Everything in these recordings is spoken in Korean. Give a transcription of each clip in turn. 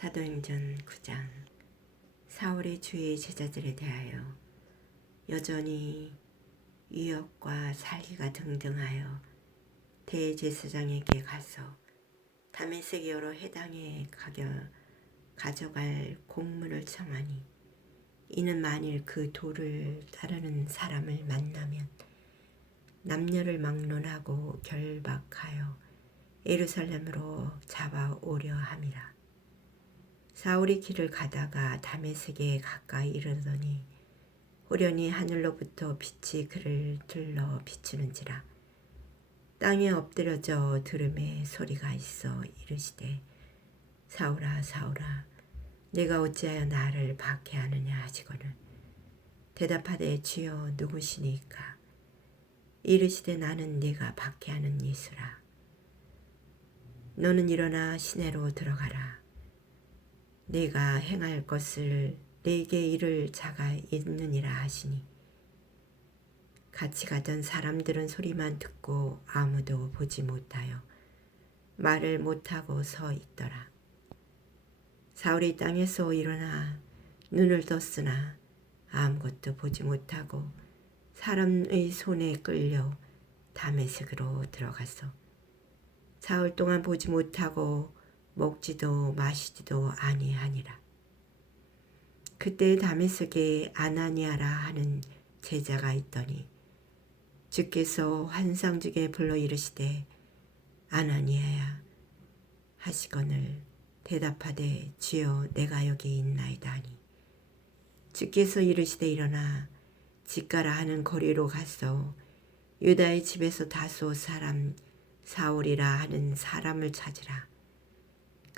사도행전 9장 사울이 주의 제자들에 대하여 여전히 유역과 살기가 등등하여 대제사장에게 가서 다메섹 여러 해당에 가겨 가져갈 공문을 청하니 이는 만일 그 도를 따르는 사람을 만나면 남녀를 막론하고 결박하여 예루살렘으로 잡아오려 함이라. 사울이 길을 가다가 다메섹에 가까이 이르더니 호련히 하늘로부터 빛이 그를 들러 비추는지라. 땅에 엎드려져 들음에 소리가 있어 이르시되 사울아 사울아 내가 어찌하여 나를 박해하느냐 하시거늘. 대답하되 주여 누구시니까? 이르시되 나는 네가 박해하는 예수라. 너는 일어나 시내로 들어가라 네가 행할 것을 네게 이를 자가 있느니라 하시니 같이 가던 사람들은 소리만 듣고 아무도 보지 못하여 말을 못하고 서 있더라. 사울이 땅에서 일어나 눈을 떴으나 아무것도 보지 못하고 사람의 손에 끌려 다메섹으로 들어가서 사흘 동안 보지 못하고 먹지도 마시지도 아니하니라. 그때 다메섹에 아나니아라 하는 제자가 있더니 주께서 환상 중에 불러 이르시되 아나니아야 하시거늘 대답하되 주여 내가 여기 있나이다 하니 주께서 이르시되 일어나 집가라 하는 거리로 가서 유다의 집에서 다소 사람 사울이라 하는 사람을 찾으라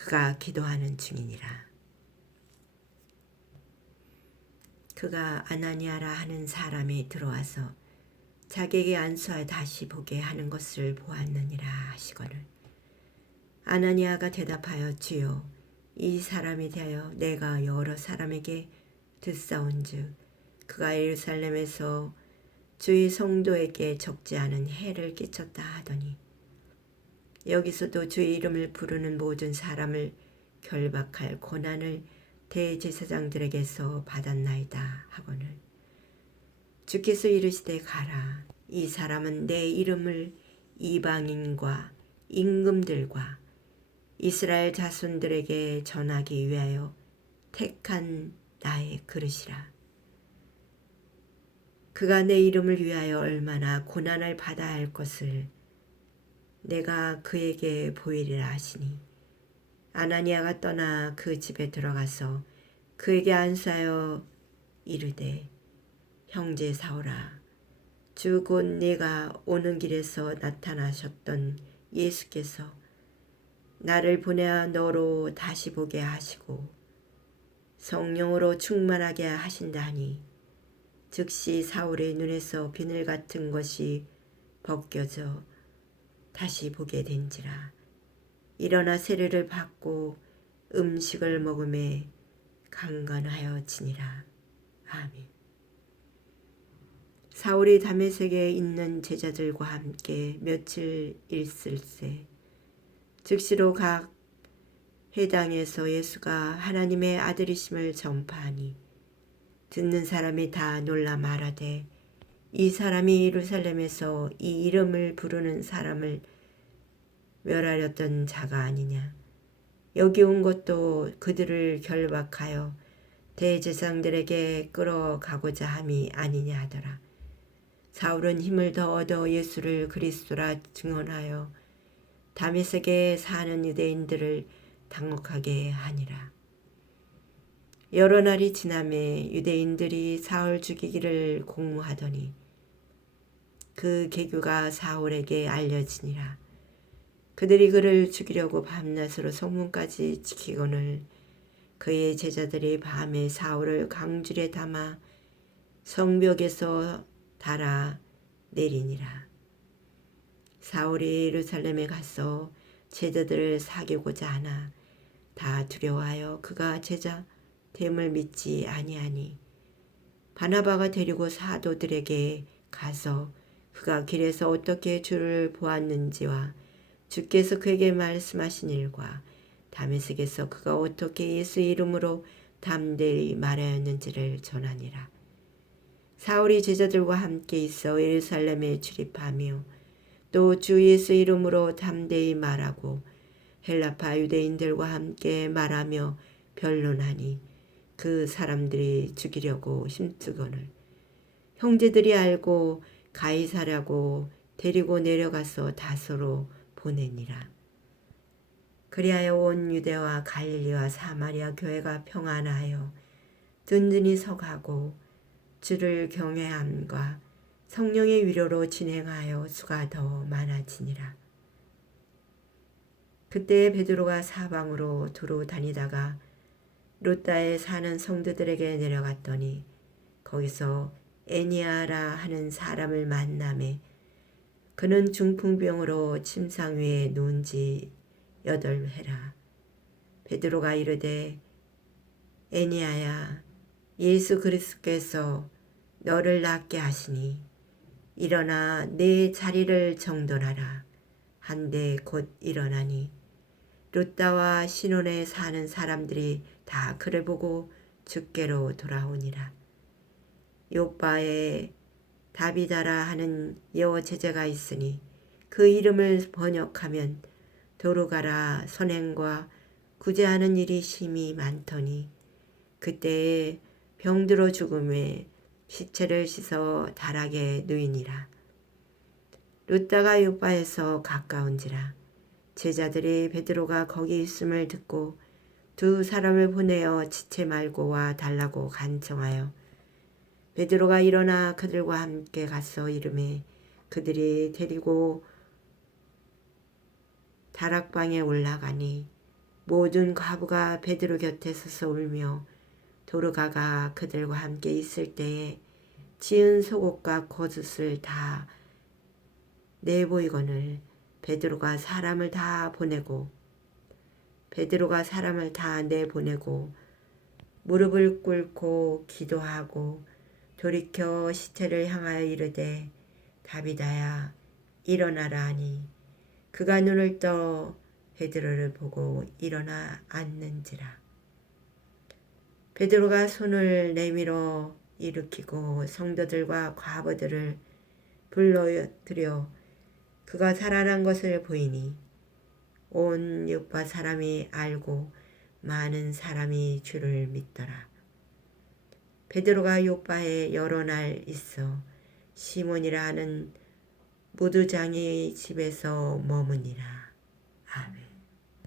그가 기도하는 중이니라. 그가 아나니아라 하는 사람이 들어와서 자기에게 안수하여 다시 보게 하는 것을 보았느니라 하시거늘 아나니아가 대답하여 주여 이 사람에 대하여 내가 여러 사람에게 듣사온즉 그가 예루살렘에서 주의 성도에게 적지 않은 해를 끼쳤다 하더니 여기서도 주의 이름을 부르는 모든 사람을 결박할 고난을 대제사장들에게서 받았나이다 하거늘. 주께서 이르시되 가라 이 사람은 내 이름을 이방인과 임금들과 이스라엘 자손들에게 전하기 위하여 택한 나의 그릇이라. 그가 내 이름을 위하여 얼마나 고난을 받아야 할 것을 내가 그에게 보이리라 하시니. 아나니아가 떠나 그 집에 들어가서 그에게 안수하여 이르되 형제 사오라 주 곧 네가 오는 길에서 나타나셨던 예수께서 나를 보내어 너로 다시 보게 하시고 성령으로 충만하게 하신다 하니. 즉시 사울의 눈에서 비늘 같은 것이 벗겨져 다시 보게 된지라 일어나 세례를 받고 음식을 먹음에 강건하여 지니라 아멘. 사울이 다메섹에 있는 제자들과 함께 며칠 있을새 즉시로 각 회당에서 예수가 하나님의 아들이심을 전파하니 듣는 사람이 다 놀라 말하되 이 사람이 예루살렘에서 이 이름을 부르는 사람을 멸하렸던 자가 아니냐. 여기 온 것도 그들을 결박하여 대제상들에게 끌어가고자 함이 아니냐 하더라. 사울은 힘을 더 얻어 예수를 그리스도라 증언하여 다메섹에 사는 유대인들을 당혹하게 하니라. 여러 날이 지남에 유대인들이 사울 죽이기를 공모하더니 그 계교가 사울에게 알려지니라. 그들이 그를 죽이려고 밤낮으로 성문까지 지키거늘 그의 제자들이 밤에 사울을 강줄에 담아 성벽에서 달아 내리니라. 사울이 예루살렘에 가서 제자들을 사귀고자 하나 다 두려워하여 그가 제자 됨을 믿지 아니하니 바나바가 데리고 사도들에게 가서 그가 길에서 어떻게 주를 보았는지와 주께서 그에게 말씀하신 일과 다메섹에서 그가 어떻게 예수 이름으로 담대히 말하였는지를 전하니라. 사울이 제자들과 함께 있어 예루살렘에 출입하며 또 주 예수 이름으로 담대히 말하고 헬라파 유대인들과 함께 말하며 변론하니 그 사람들이 죽이려고 힘쓰거늘 형제들이 알고 가이사라고 데리고 내려가서 다소로 보내니라. 그리하여 온 유대와 갈릴리와 사마리아 교회가 평안하여 든든히 서가고 주를 경외함과 성령의 위로로 진행하여 수가 더 많아지니라. 그때 베드로가 사방으로 두루 다니다가 루따에 사는 성도들에게 내려갔더니 거기서 애니아라 하는 사람을 만남에 그는 중풍병으로 침상 위에 누운 지 여덟 해라. 베드로가 이르되 애니아야 예수 그리스도께서 너를 낫게 하시니 일어나 내 자리를 정돈하라. 한데 곧 일어나니 루따와 신혼에 사는 사람들이 다 그를 보고 죽게로 돌아오니라. 요바에 다비다라 하는 여호 제자가 있으니 그 이름을 번역하면 도루가라 선행과 구제하는 일이 심히 많더니 그때에 병들어 죽음에 시체를 씻어 다락에 누이니라. 루따가 요바에서 가까운지라 제자들이 베드로가 거기 있음을 듣고 두 사람을 보내어 지체 말고 와 달라고 간청하여 베드로가 일어나 그들과 함께 가서 이름에 그들이 데리고 다락방에 올라가니 모든 과부가 베드로 곁에 서서 울며 도르가가 그들과 함께 있을 때에 지은 속옷과 겉옷을 다 내보이거늘 베드로가 사람을 다 보내고 베드로가 사람을 다 내보내고 무릎을 꿇고 기도하고 돌이켜 시체를 향하여 이르되 다비다야 일어나라 하니 그가 눈을 떠 베드로를 보고 일어나 앉는지라 베드로가 손을 내밀어 일으키고 성도들과 과부들을 불러들여 그가 살아난 것을 보이니 온 육바 사람이 알고 많은 사람이 주를 믿더라. 베드로가 요바에 여러 날 있어 시몬이라 하는 무두장의 집에서 머무니라. 아멘.